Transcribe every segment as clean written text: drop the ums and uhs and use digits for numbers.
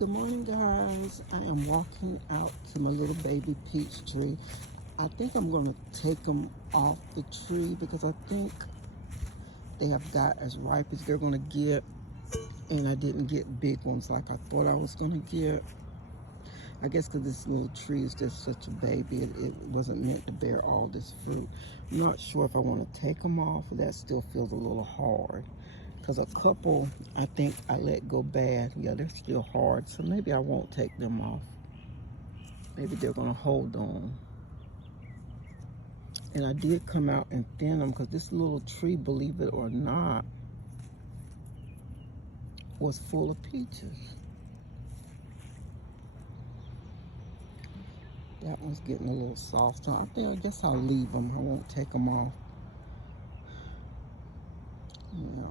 Good morning, guys. I am walking out to my little baby peach tree. I think I'm going to take them off the tree because I think they have got as ripe as they're going to get, and I didn't get big ones like I thought I was going to get. I guess because this little tree is just such a baby, it wasn't meant to bear all this fruit. I'm not sure if I want to take them off. That still feels a little hard. Because a couple, I think I let go bad. Yeah, they're still hard, so maybe I won't take them off. Maybe they're gonna hold on. And I did come out and thin them because this little tree, believe it or not, was full of peaches. That one's getting a little soft, so I guess I'll leave them. I won't take them off. Yeah.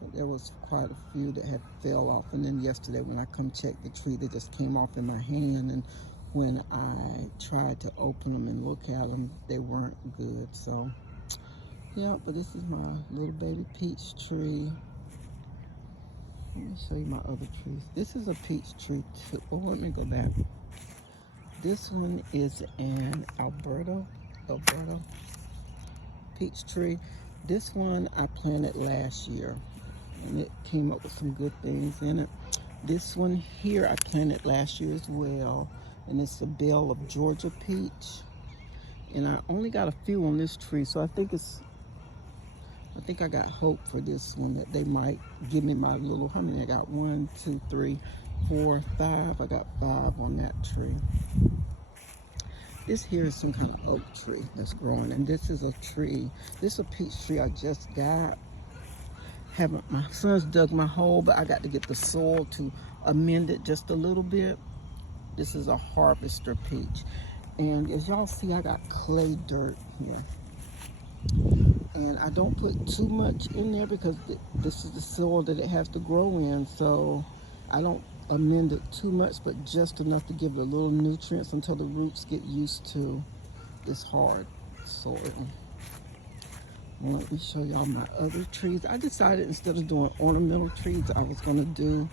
But there was quite a few that had fell off, and then yesterday when I come check the tree, they just came off in my hand, and when I tried to open them and look at them, they weren't good. So yeah, but this is my little baby peach tree. Let me show you my other trees. This is a peach tree too. Oh, let me go back. This one is an Alberta peach tree. This one I planted last year, and it came up with some good things in it. This one here I planted last year as well, and it's a bell of Georgia peach. And I only got a few on this tree, so I think I got hope for this one that they might give me my little, how many I got? 1, 2, 3, 4, 5. I got 5 on that tree. This here is some kind of oak tree that's growing, and this is a tree. This is a peach tree I just got. My sons dug my hole, but I got to get the soil to amend it just a little bit. This is a harvester peach. And as y'all see, I got clay dirt here. And I don't put too much in there because this is the soil that it has to grow in. So I don't amend it too much, but just enough to give it a little nutrients until the roots get used to this hard soil. Well, let me show y'all my other trees. I decided instead of doing ornamental trees, I was going to do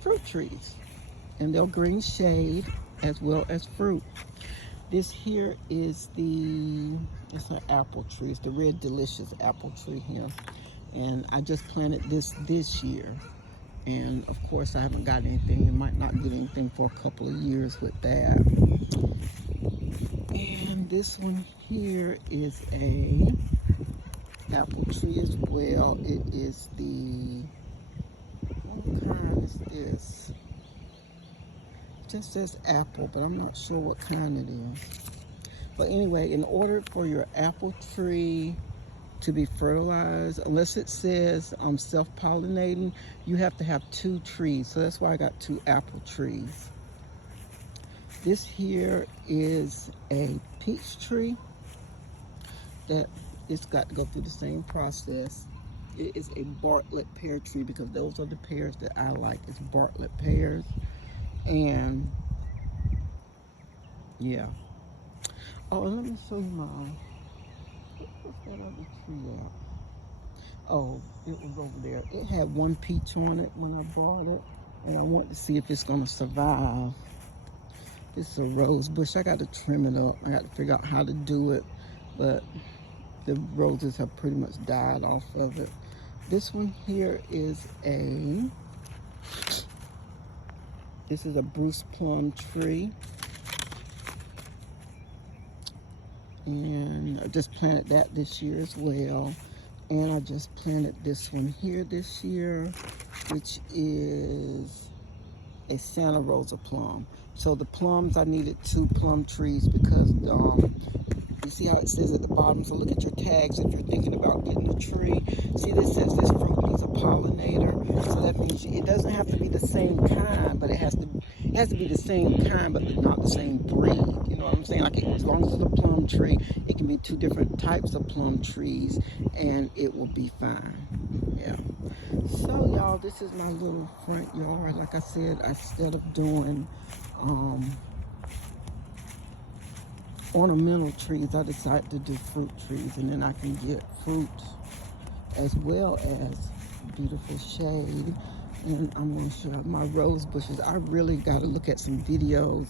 fruit trees. And they'll bring shade as well as fruit. This here is it's an apple tree. It's the Red Delicious apple tree here. And I just planted this year. And of course I haven't got anything. You might not get anything for a couple of years with that. And this one here is a apple tree as well. It is what kind is this? It just says apple, but I'm not sure what kind it is. But anyway, in order for your apple tree to be fertilized, unless it says self-pollinating, you have to have 2 trees. So that's why I got 2 apple trees. This here is a peach tree that it's got to go through the same process. It is a Bartlett pear tree because those are the pears that I like. It's Bartlett pears. And yeah. Oh, and let me show you mine. What's that other tree at? Oh, it was over there. It had 1 peach on it when I bought it, and I want to see if it's going to survive. This is a rose bush. I got to trim it up. I got to figure out how to do it, but the roses have pretty much died off of it. This one here is a Bruce plum tree. And I just planted that this year as well. And I just planted this one here this year, which is a Santa Rosa plum. So the plums, I needed 2 plum trees because you see how it says at the bottom, so look at your tags if you're thinking about getting a tree. See, this says this fruit needs a pollinator. So that means it doesn't have to be the same kind, but it has to be the same kind, but not the same breed. You know what I'm saying? Like as long as it's a plum tree, it can be 2 different types of plum trees, and it will be fine. Yeah. So y'all, this is my little front yard. Like I said, instead of doing ornamental trees, I decided to do fruit trees, and then I can get fruit as well as beautiful shade. And I'm going to show you my rose bushes. I really got to look at some videos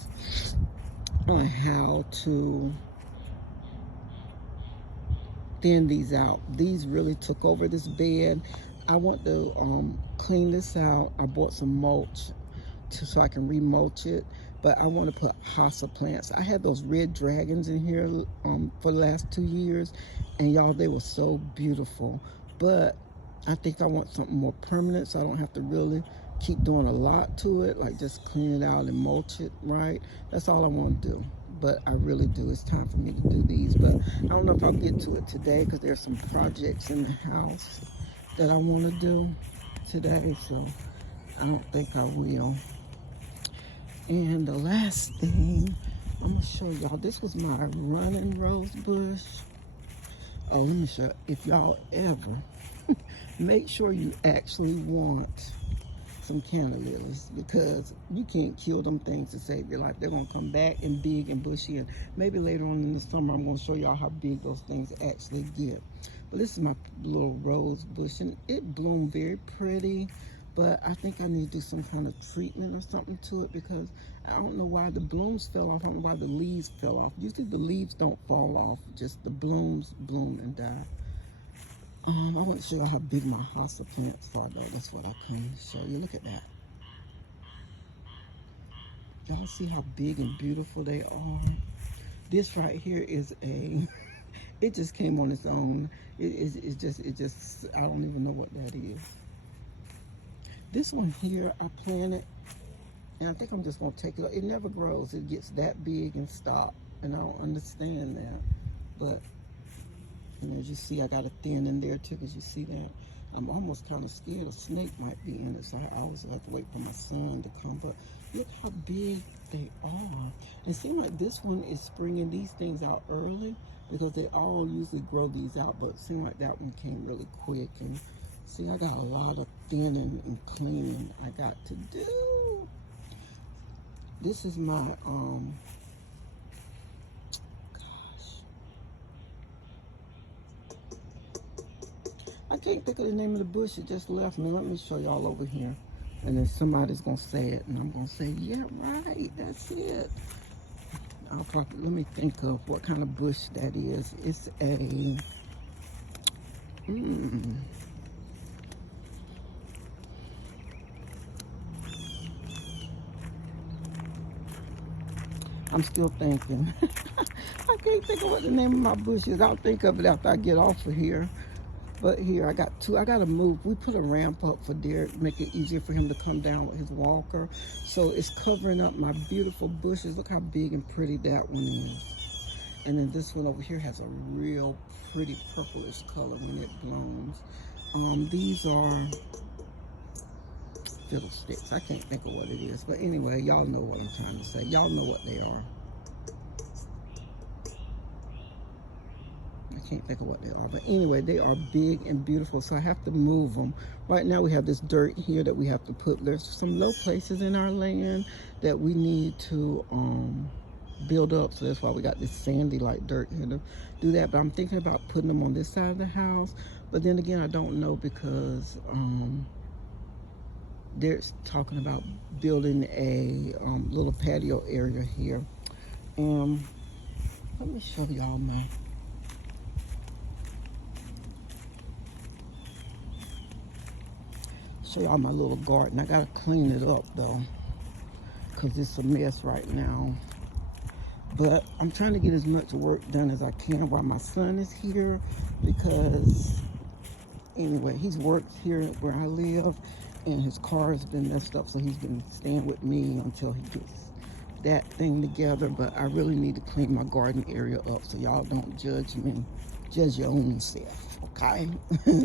on how to thin these out. These really took over this bed. I want to clean this out. I bought some mulch so I can remulch it, but I want to put hossa plants. I had those red dragons in here for the last 2 years, and y'all, they were so beautiful. But I think I want something more permanent, so I don't have to really keep doing a lot to it, like just clean it out and mulch it right. That's all I want to do. But I really do. It's time for me to do these, but I don't know if I'll get to it today because there's some projects in the house that I want to do today, so I don't think I will. And the last thing I'm gonna show y'all, this was my running rose bush. Oh, let me show you. If y'all ever make sure you actually want some canna lilies, because you can't kill them things to save your life. They're gonna come back and big and bushy, and maybe later on in the summer I'm gonna show y'all how big those things actually get. But this is my little rose bush, and it bloomed very pretty, but I think I need to do some kind of treatment or something to it, because I don't know why the blooms fell off. I don't know why the leaves fell off. Usually the leaves don't fall off, just the blooms bloom and die. I want to show you how big my hossa plants are, though. That's what I come to show you. Look at that. Y'all see how big and beautiful they are? This right here is a, it just came on its own. It just, I don't even know what that is. This one here, I planted, and I think I'm just going to take it. It never grows. It gets that big and stop, and I don't understand that. But, and as you see, I got a thin in there too, because you see that. I'm almost kind of scared a snake might be in it, so I always have to wait for my son to come. But look how big they are. It seems like this one is springing these things out early, because they all usually grow these out, but it seems like that one came really quick. And see, I got a lot of thinning and cleaning I got to do. This is my, I can't think of the name of the bush. It just left me. Let me show y'all over here. And then somebody's going to say it, and I'm going to say, yeah, right, that's it. I'll probably, let me think of what kind of bush that is. It's a, I'm still thinking. I can't think of what the name of my bush is. I'll think of it after I get off of here. But here, I got to move. We put a ramp up for Derek, make it easier for him to come down with his walker. So it's covering up my beautiful bushes. Look how big and pretty that one is. And then this one over here has a real pretty purplish color when it blooms. These are fiddlesticks. I can't think of what it is. But anyway, y'all know what I'm trying to say. Y'all know what they are. I can't think of what they are, but anyway, they are big and beautiful, so I have to move them. Right now we have this dirt here that we have to put. There's some low places in our land that we need to build up, so that's why we got this sandy like dirt here to do that. But I'm thinking about putting them on this side of the house, but then again, I don't know, because they're talking about building a little patio area here. Let me show y'all my my little garden. I gotta clean it up though, because it's a mess right now. But I'm trying to get as much work done as I can while my son is here, because anyway, he's worked here where I live, and his car has been messed up, so he's been staying with me until he gets that thing together. But I really need to clean my garden area up, so y'all don't judge me. Judge your own self, okay?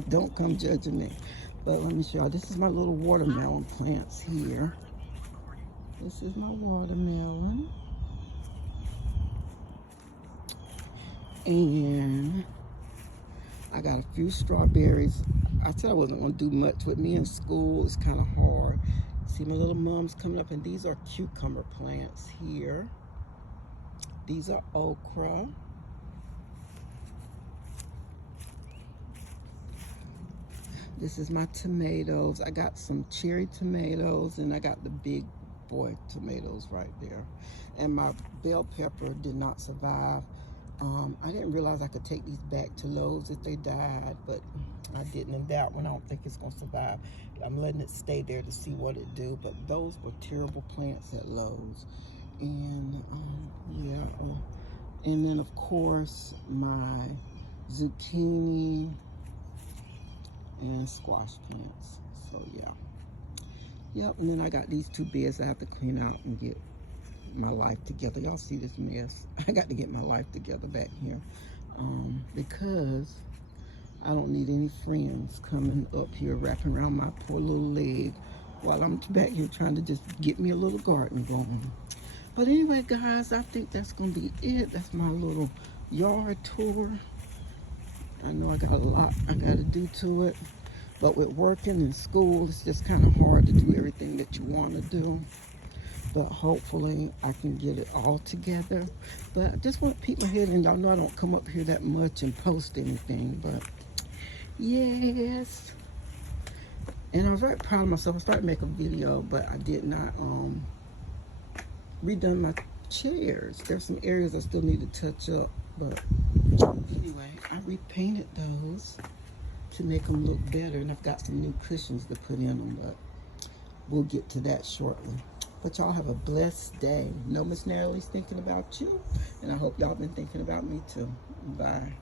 Don't come judging me. But let me show y'all. This is my little watermelon plants here. This is my watermelon. And I got a few strawberries. I said I wasn't going to do much with me in school. It's kind of hard. See my little mums coming up, and these are cucumber plants here. These are okra. This is my tomatoes. I got some cherry tomatoes, and I got the big boy tomatoes right there. And my bell pepper did not survive. I didn't realize I could take these back to Lowe's if they died, but I didn't. And that one, I don't think it's gonna survive. I'm letting it stay there to see what it do, but those were terrible plants at Lowe's. And yeah, and then of course my zucchini and squash plants. So yeah, yep. And then I got these two beds I have to clean out and get my life together. Y'all see this mess? I got to get my life together back here, because I don't need any friends coming up here wrapping around my poor little leg while I'm back here trying to just get me a little garden going. But anyway, guys, I think that's gonna be it. That's my little yard tour. I know I got a lot I gotta do to it, but with working and school, it's just kind of hard to do everything that you want to do. But hopefully I can get it all together. But I just want to peek my head in. Y'all know I don't come up here that much and post anything, but yes. And I'm very proud of myself. I started to make a video, but I did not redone my chairs. There's some areas I still need to touch up, but anyway, I repainted those to make them look better, and I've got some new cushions to put in them, but we'll get to that shortly. But y'all have a blessed day. Know Miss Natalie's thinking about you, and I hope y'all been thinking about me too. Bye.